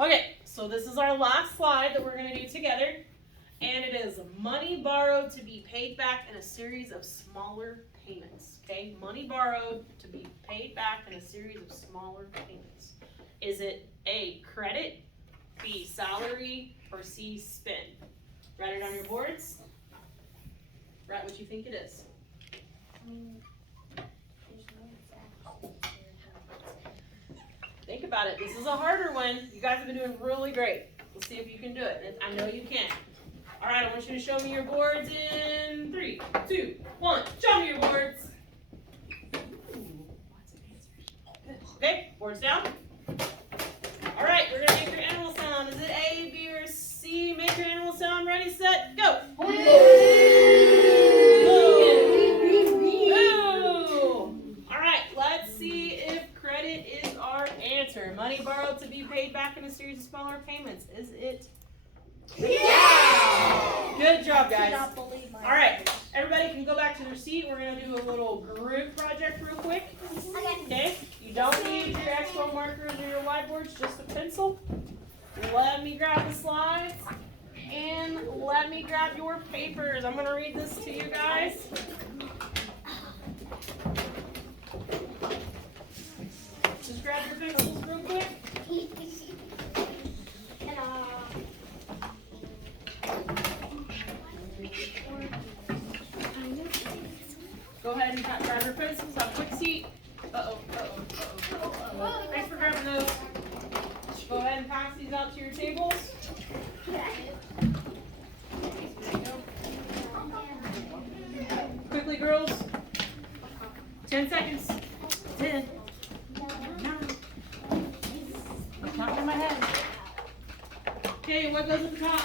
Okay, so this is our last slide that we're going to do together, and it is money borrowed to be paid back in a series of smaller payments. Okay, money borrowed to be paid back in a series of smaller payments. Is it A, credit, B, salary, or C, spend? Write it on your boards. Write what you think it is. Think about it. This is a harder one. You guys have been doing really great. Let's see if you can do it. And I know you can. All right, I want you to show me your boards in 3, 2, 1. Show me your boards. Okay, boards down. All right, we're going to make your animal sound. Is it A, B, or C? Make your animal sound. Ready, set, go. Money borrowed to be paid back in a series of smaller payments. Is it? Yeah! Good job, guys. All right, everybody can go back to their seat. We're going to do a little group project real quick. Okay? You don't need your expo markers or your whiteboards, just a pencil. Let me grab the slides and let me grab your papers. I'm going to read this to you guys. Just grab your pencils real quick. Go ahead and grab your pencils. Have a quick seat. Thanks for grabbing those. Go ahead and pass these out to your tables. Quickly, girls. 10 seconds. 10. Top of my head. Okay, what goes at the top?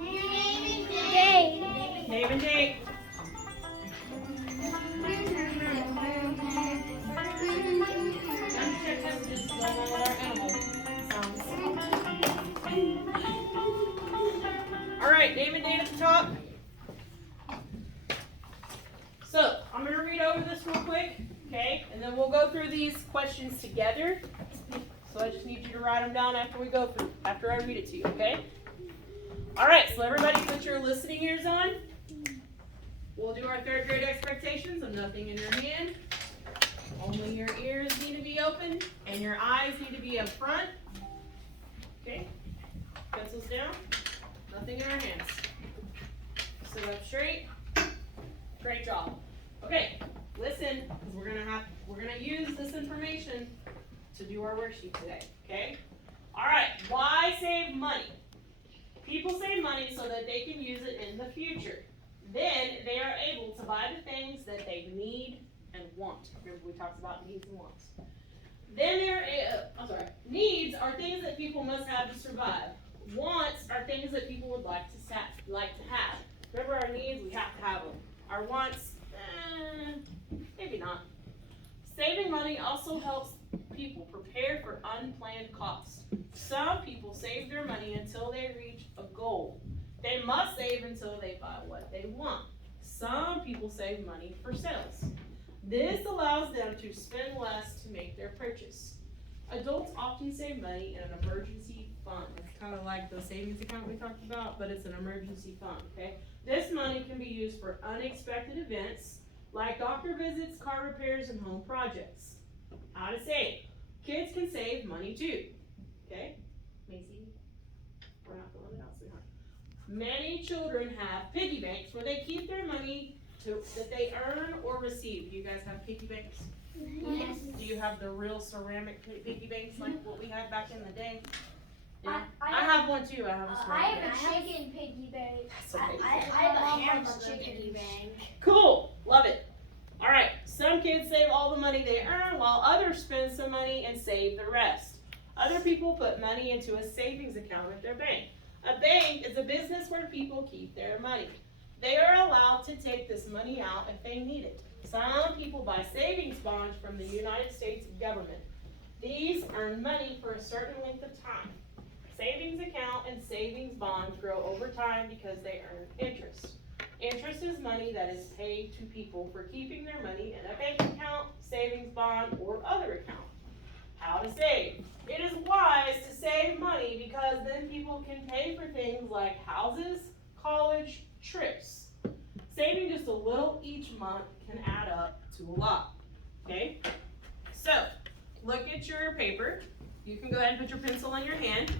Name and date. Name and date. Check messages to go along with our animal sounds. All right, name and date at the top. So, I'm going to read over this real quick, okay? And then we'll go through these questions together. So I just need you to write them down after I read it to you, okay? All right, so everybody put your listening ears on. We'll do our third grade expectations of nothing in your hand. Only your ears need to be open and your eyes need to be up front. Okay, pencils down, nothing in our hands. Sit up straight. Great job. Okay, listen, because we're gonna use this information to do our worksheet today, okay? All right, why save money? People save money so that they can use it in the future. Then they are able to buy the things that they need and want. Remember we talked about needs and wants. Then needs are things that people must have to survive. Wants are things that people would like to have. Remember our needs, we have to have them. Our wants, maybe not. Saving money also helps people prepare for unplanned costs. Some people save their money until they reach a goal. They must save until they buy what they want. Some people save money for sales. This allows them to spend less to make their purchase. Adults often save money in an emergency fund. It's kind of like the savings account we talked about, but it's an emergency fund, okay? This money can be used for unexpected events like doctor visits, car repairs, and home projects. How to save. Kids can save money too. Okay? Macy, we're not going out, sweetheart. Many children have piggy banks where they keep their money that they earn or receive. Do you guys have piggy banks? Yes. Do you have the real ceramic piggy banks like what we had back in the day? Yeah. I have one too. I have a ceramic. I have a chicken piggy bank. That's amazing. I have a hamburger piggy bank. Cool. Love it. All right. Some kids save all the money they earn while others spend some money and save the rest. Other people put money into a savings account at their bank. A bank is a business where people keep their money. They are allowed to take this money out if they need it. Some people buy savings bonds from the United States government. These earn money for a certain length of time. Savings account and savings bonds grow over time because they earn interest. Interest is money that is paid to people for keeping their money in a bank account, savings bond, or other account. How to save. It is wise to save money like houses, college, trips. Saving just a little each month can add up to a lot, okay? So, look at your paper. You can go ahead and put your pencil in your hand.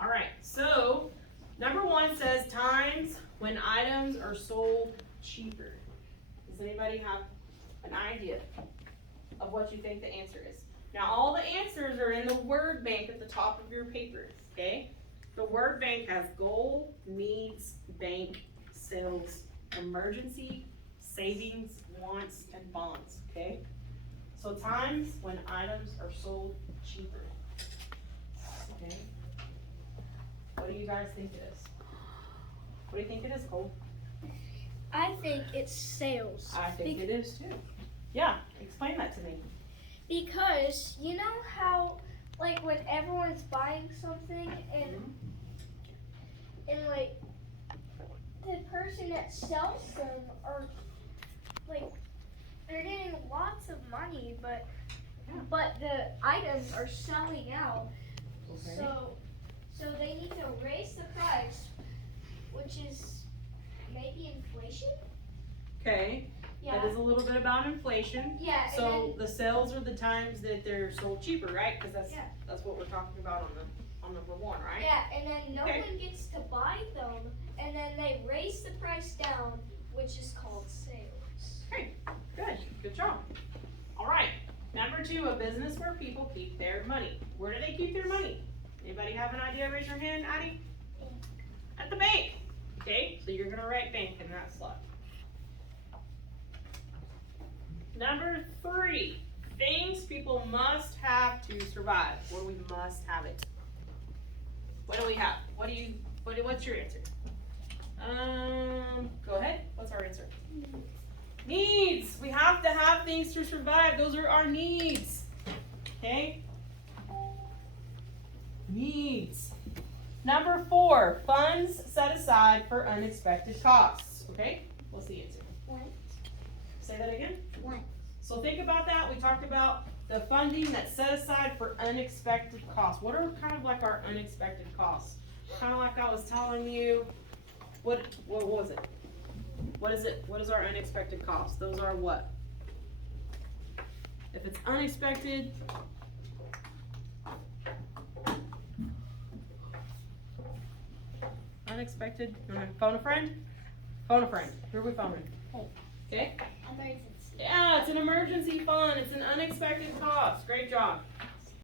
All right, so number 1 says times when items are sold cheaper. Does anybody have an idea of what you think the answer is? Now, all the answers are in the word bank at the top of your paper, okay? The word bank has goal, needs, bank, sales, emergency, savings, wants, and bonds, okay? So times when items are sold cheaper, okay? What do you guys think it is? What do you think it is, Cole? I think it's sales. I think it is too. Yeah, explain that to me. Because you know how, like, when everyone's buying something and like the person that sells them are like they're getting lots of money, but the items are selling out. Okay. So they need to raise the price, which is maybe inflation. Okay. That is a little bit about inflation. Yeah. So the sales are the times that they're sold cheaper, right? Because that's what we're talking about on number 1, right? Yeah, and then no one gets to buy them, and then they raise the price down, which is called sales. Okay, good job. All right, number 2, a business where people keep their money. Where do they keep their money? Anybody have an idea? Raise your hand, Addie. At the bank. Okay, so you're gonna write bank in that slot. Number 3, things people must have to survive, or we must have it. What do we have? What's your answer? Go ahead. What's our answer? Needs. We have to have things to survive. Those are our needs. Okay? Needs. Number 4, funds set aside for unexpected costs. Okay? What's the answer? What? Say that again. What? So think about that. We talked about the funding that's set aside for unexpected costs. What are kind of like our unexpected costs? Kind of like I was telling you, what was it? What is it? What is our unexpected cost? Those are what? If it's unexpected, you want to phone a friend? Phone a friend. Who are we phoning? Okay? Emergency. Yeah, it's an emergency fund. It's an unexpected cost. Great job.